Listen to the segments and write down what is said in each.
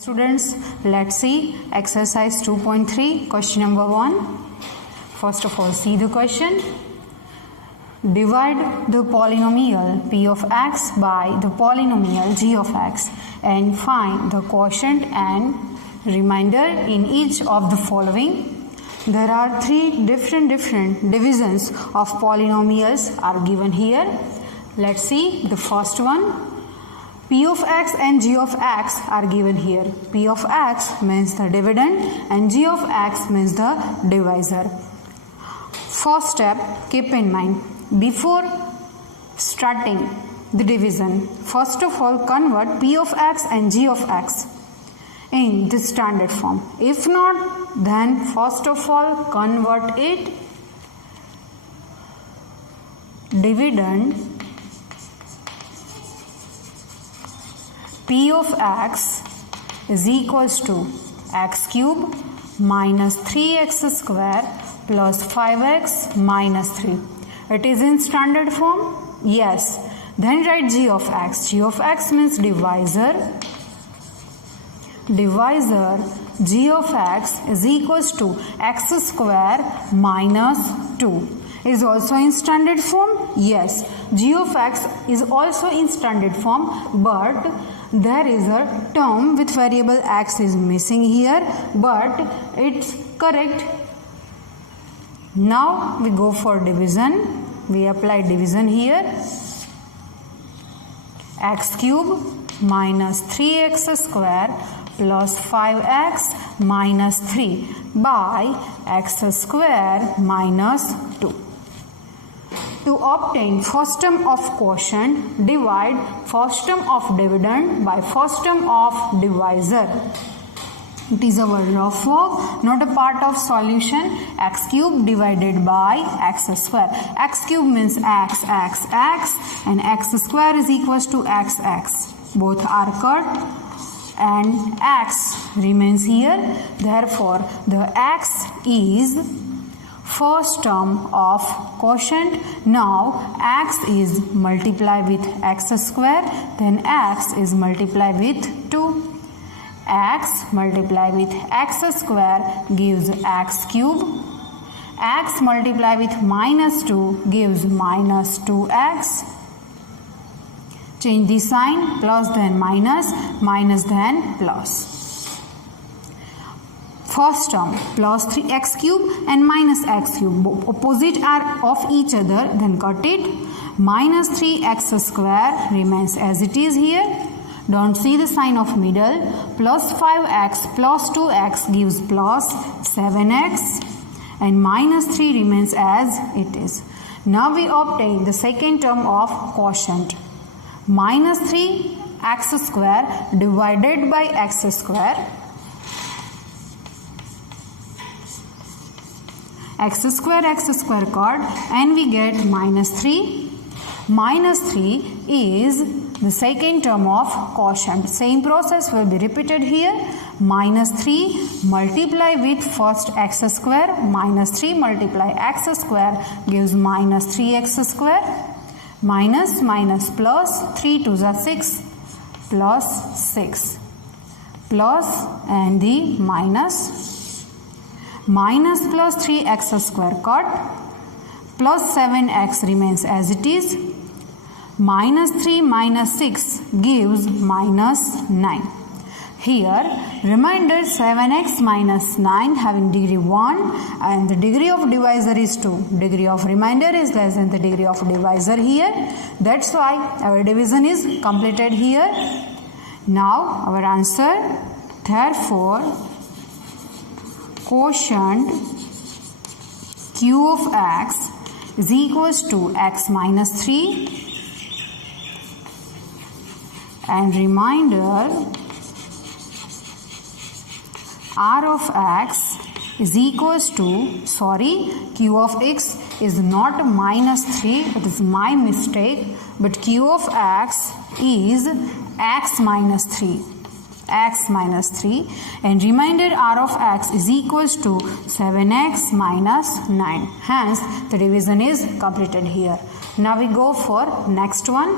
Students, let's see exercise 2.3, question number 1. First of all, see the question. Divide the polynomial p of x by the polynomial g of x and find the quotient and remainder in each of the following. There are three different divisions of polynomials are given here. Let's see the first one. P of x and g of x are given here. P of x means the dividend and g of x means the divisor. First step, keep in mind, before starting the division, first of all convert P of x and g of x in the standard form. If not, then first of all convert it dividend P of x is equals to x cube minus 3x square plus 5x minus 3. It is in standard form? Yes. Then write g of x. G of x means divisor. Divisor g of x is equals to x square minus 2. Is also in standard form? Yes. G of x is also in standard form, but there is a term with variable x is missing here, but it's correct. Now we go for division. We apply division here. X cube minus 3x square plus 5x minus 3 by x square minus 2. To obtain first term of quotient, divide first term of dividend by first term of divisor. It is our rough work, not a part of solution. X cube divided by x square. X cube means x and x square is equals to x. Both are cut and x remains here. Therefore, the x is first term of quotient. Now x is multiplied with x square, then x is multiplied with 2. X multiplied with x square gives x cube. X multiplied with minus 2 gives minus 2x. Change the sign, plus then minus, minus then plus. First term plus 3x cube and minus x cube. Opposite are of each other, then cut it. Minus 3x square remains as it is here. Don't see the sign of middle. Plus 5x plus 2x gives plus 7x. And minus 3 remains as it is. Now we obtain the second term of quotient. Minus 3x square divided by x square. X square cut and we get minus 3. Minus 3 is the second term of quotient. Same process will be repeated here. Minus 3 multiply with first x square. Minus 3 multiply x square gives minus 3x square. Minus plus 3 to the 6 plus 6 plus and the minus. Minus plus 3x square cut, plus 7x remains as it is. Minus 3 minus 6 gives minus 9. Here, remainder 7x minus 9 having degree 1 and the degree of divisor is 2. Degree of remainder is less than the degree of divisor here. That's why our division is completed here. Now, our answer, therefore, quotient q of x is equals to x minus 3 and remainder r of x is equals to, q of x is not minus 3, it is my mistake, but q of x is x minus 3. X minus 3 and remainder r of x is equals to 7x minus 9. Hence, the division is completed here. Now we go for next one.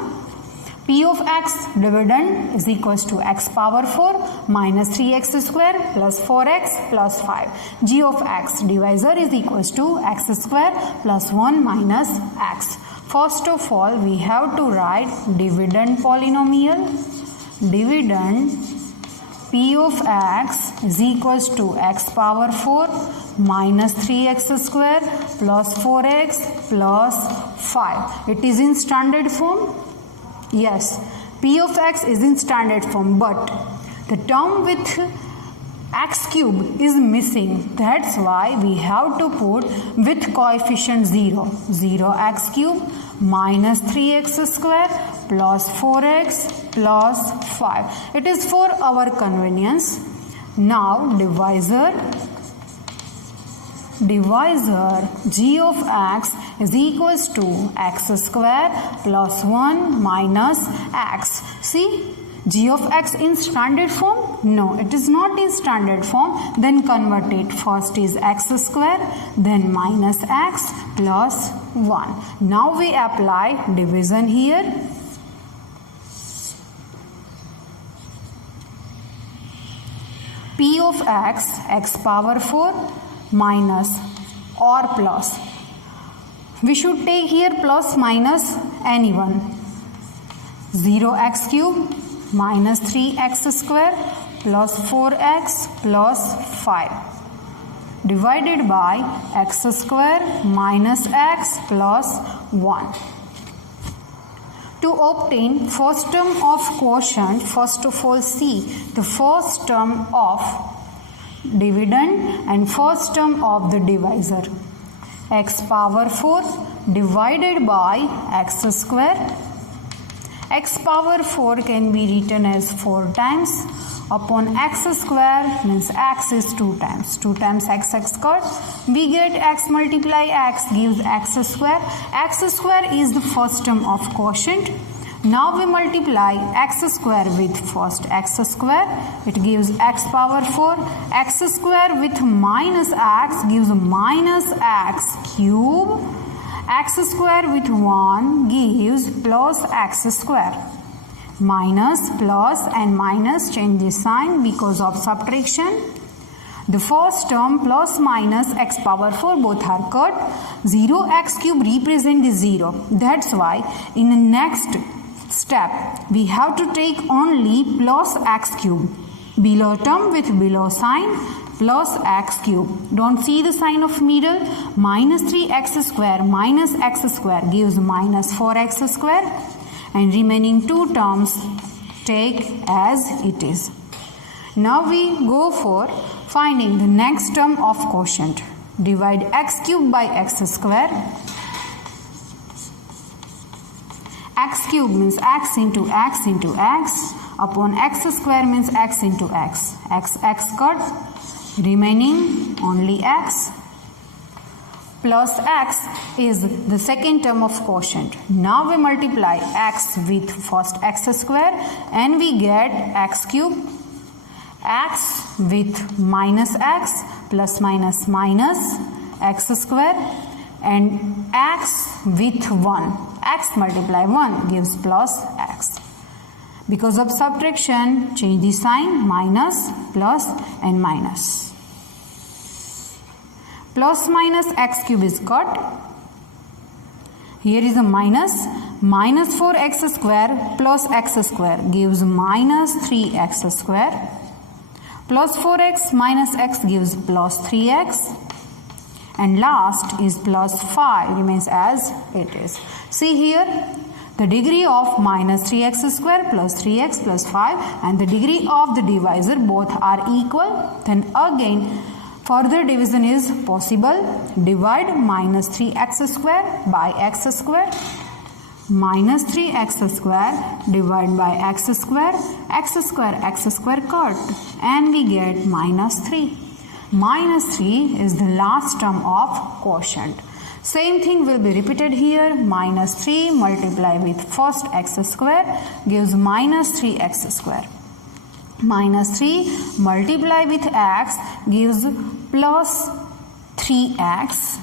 P of x dividend is equals to x power 4 minus 3x square plus 4x plus 5. G of x divisor is equals to x square plus 1 minus x. First of all, we have to write dividend polynomial. Dividend P of x is equals to x power 4 minus 3x square plus 4x plus 5. It is in standard form. Yes, P of x is in standard form, but the term with x cube is missing. That's why we have to put with coefficient 0. 0x cube minus 3x square plus 4x plus 5. It is for our convenience. Now divisor G of x is equals to x square plus 1 minus x. See, G of x in standard form? No, it is not in standard form. Then convert it. First is x square, then minus x plus 1. Now we apply division here. P of x, x power 4 minus or plus. We should take here plus minus anyone. 0x cube minus 3x square plus 4x plus 5 divided by x square minus x plus 1. To obtain first term of quotient, first of all see the first term of dividend and first term of the divisor. X power 4 divided by x square. X power 4 can be written as 4 times upon x square means x is 2 times. 2 times x square. We get x multiply x gives x square. X square is the first term of quotient. Now we multiply x square with first x square. It gives x power 4. X square with minus x gives minus x cube. X square with 1 gives plus x square. Minus, plus and minus change the sign because of subtraction. The first term plus minus x power 4 both are cut. 0x cube represent the 0. That's why in the next step we have to take only plus x cube. Below term with below sign plus x cube. Don't see the sign of middle. Minus 3x square minus x square gives minus 4x square. And remaining two terms take as it is. Now we go for finding the next term of quotient. Divide x cube by x square. X cube means x into x into x upon x square means x into x. X cut, remaining only x. Plus x is the second term of quotient. Now we multiply x with first x square and we get x cube. X with minus x plus minus minus x square and x with 1. X multiply 1 gives plus x. Because of subtraction, change the sign, minus, plus and minus. Plus minus x cube is cut. Here is a minus. Minus 4x square plus x square gives minus 3x square. Plus 4x minus x gives plus 3x. And last is plus 5 remains as it is. See here, the degree of minus 3x square plus 3x plus 5 and the degree of the divisor both are equal. Then again further division is possible. Divide minus 3x square by x square. Minus 3x square divided by x square cut and we get minus 3. Minus 3 is the last term of quotient. Same thing will be repeated here. Minus 3 multiply with first x square gives minus 3x square. Minus 3 multiply with x gives plus 3x.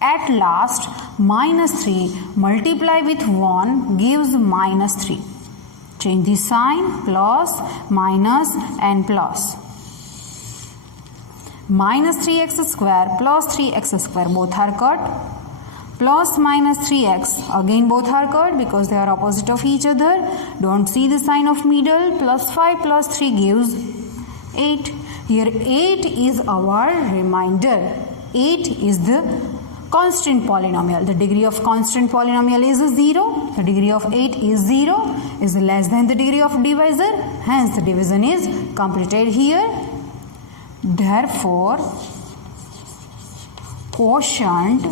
At last minus 3 multiply with 1 gives minus 3. Change the sign, plus, minus and plus. Minus 3x square plus 3x square, both are cut. Plus minus 3x, again both are cut because they are opposite of each other. Don't see the sign of middle. Plus 5 plus 3 gives 8. Here 8 is our remainder. 8 is the constant polynomial. The degree of constant polynomial is 0. The degree of 8 is 0, is less than the degree of divisor. Hence the division is completed here. Therefore, quotient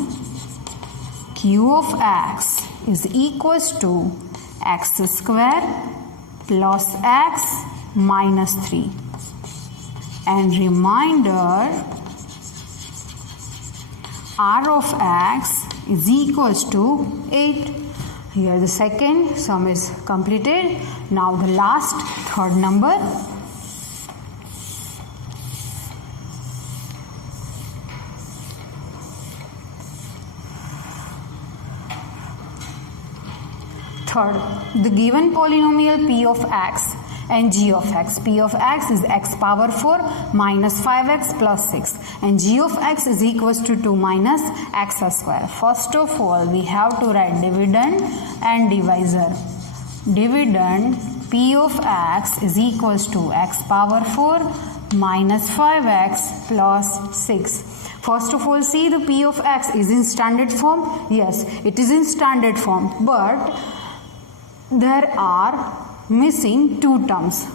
q of x is equals to x square plus x minus 3. And remainder r of x is equals to 8. Here the second sum is completed. Now the last, third number. Third, the given polynomial p of x and g of x. P of x is x power 4 minus 5x plus 6 and g of x is equals to 2 minus x square. First of all, we have to write dividend and divisor. Dividend p of x is equals to x power 4 minus 5x plus 6. First of all, see the p of x is in standard form. Yes, it is in standard form, but there are missing two terms,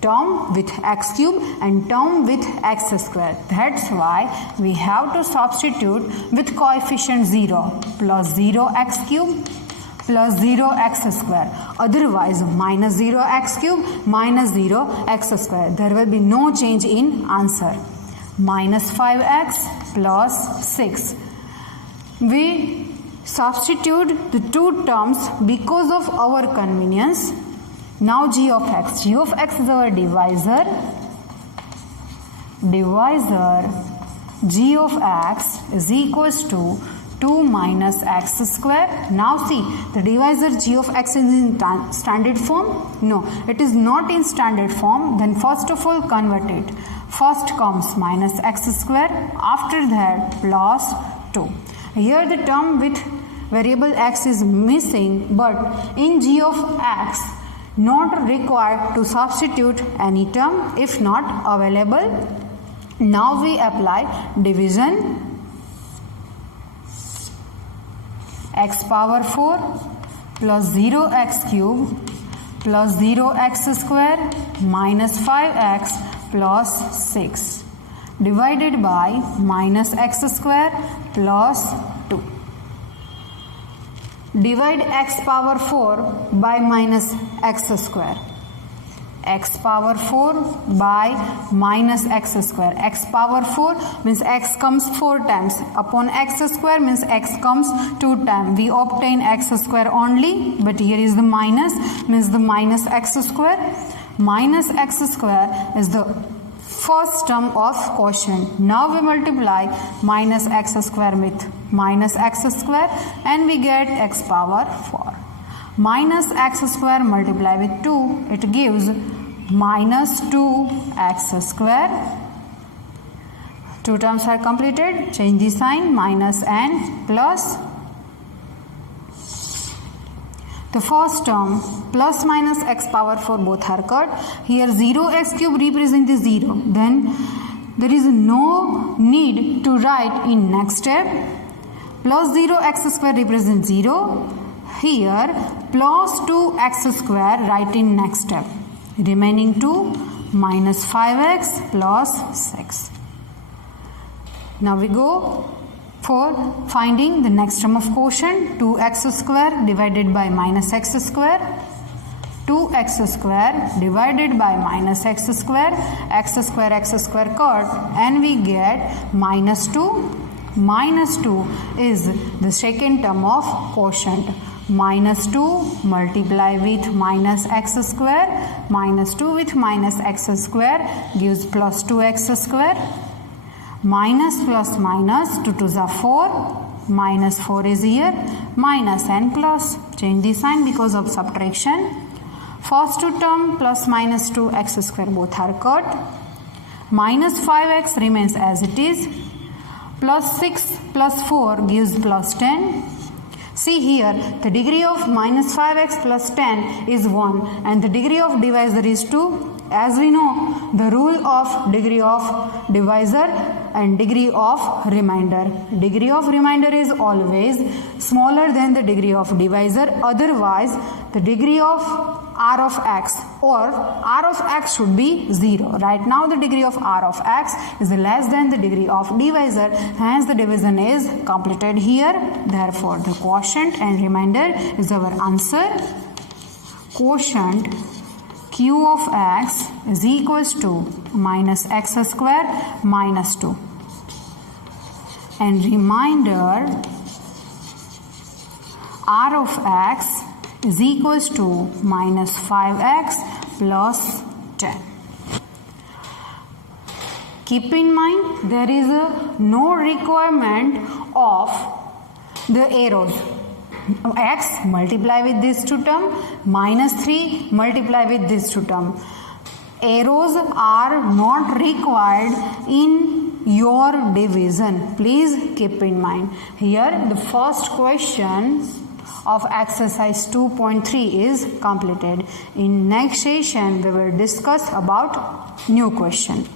term with x cube and term with x square. That's why we have to substitute with coefficient 0, plus 0x cube plus 0x square. Otherwise, minus 0x cube minus 0x square. There will be no change in answer. Minus 5x plus 6. We substitute the two terms because of our convenience. Now g of x. G of x is our divisor. Divisor g of x is equals to 2 minus x square. Now see, the divisor g of x is in standard form. No, it is not in standard form. Then first of all convert it. First comes minus x square. After that plus 2. Here the term with variable x is missing, but in g of x not required to substitute any term if not available. Now we apply division. X power 4 plus 0x cube plus 0x square minus 5x plus 6 divided by minus x square plus 2. Divide x power 4 by minus x square. X power 4 by minus x square. X power 4 means x comes 4 times. Upon x square means x comes 2 times. We obtain x square only, but here is the minus, means the minus x square. Minus x square is the first term of quotient. Now we multiply minus x square with minus x square and we get x power 4. Minus x square multiply with 2, it gives minus 2x square. Two terms are completed. Change the sign, minus and plus. The first term plus minus x power 4 both are cut. Here 0x cube represents the 0. Then there is no need to write in next step. Plus 0x square represents 0. Here plus 2x square write in next step. Remaining 2 minus 5x plus 6. Now we go for finding the next term of quotient. 2x square divided by minus x square. 2x square divided by minus x square cut, and we get minus 2. Minus 2 is the second term of quotient. Minus 2 multiply with minus x square. Minus 2 with minus x square gives plus 2x square. Minus plus minus 2 2s are 4. Minus 4 is here. Minus and plus. Change the sign because of subtraction. First two term plus minus 2x square both are cut. Minus 5x remains as it is. Plus 6 plus 4 gives plus 10. See here, the degree of minus 5x plus 10 is 1 and the degree of divisor is 2. As we know, the rule of degree of divisor and degree of remainder. Degree of remainder is always smaller than the degree of divisor. Otherwise, the degree of r of x or r of x should be 0. Right now, the degree of r of x is less than the degree of divisor. Hence, the division is completed here. Therefore, the quotient and remainder is our answer. Quotient q of x is equals to minus x square minus 2 and remainder r of x is equals to minus 5x plus 10. Keep in mind there is no requirement of the arrows. X multiply with this two term, minus 3 multiply with this two term. Arrows are not required in your division. Please keep in mind. Here the first question of exercise 2.3 is completed. In next session we will discuss about new question.